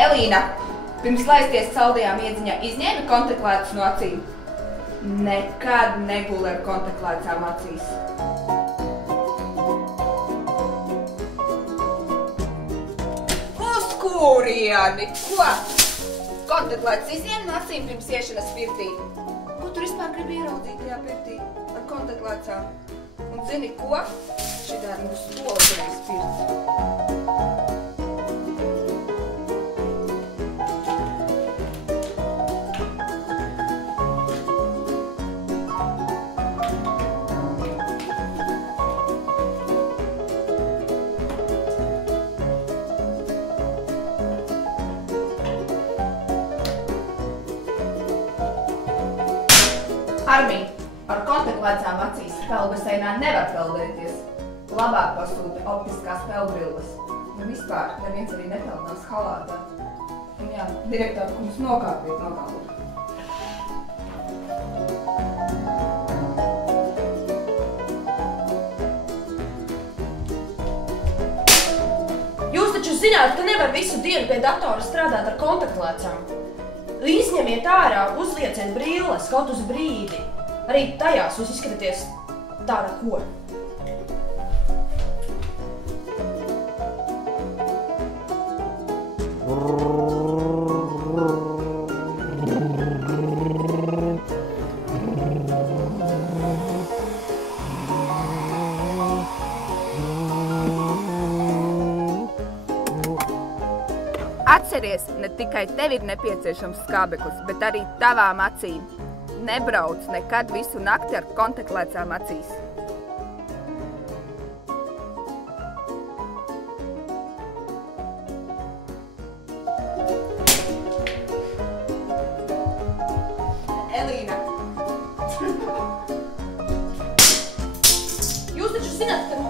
Elīna, pirms laisties saldajā miedziņā, izņēmi kontaktlētus no acīm? Nekad neguli ar kontaktlēcām acīs. Uz kurieni? Ko? Kontaktlētus izņēmi no acīm pirms iešanas pirtī? Ko tur vispār gribi ieraudzīt tajā pirtī ar kontaktlēcām? Un zini ko? Šitā ir mūsu stolapējas pirts. Armī, ar kontaktlēcām acīs peldbaseinā nevar peldēties. Labāk pasūti optiskās peldbrilles. Un vispār neviens arī nepeldās halātā. Un jā, direktori, kungs nokāpiet no galda. Jūs taču zināt, ka nevar visu dienu pie datora strādāt ar kontaktlēcām. Izņemiet ārā, uzlieciet brilles kaut uz brīdi. Arī tajās jūs izskatāties tāda ko. Atceries, ne tikai tev ir nepieciešams skābeklis, bet arī tavām acīm. Nebrauc nekad visu nakti ar kontaktlēcām acīs. Elīna! Jūs taču zināt, ka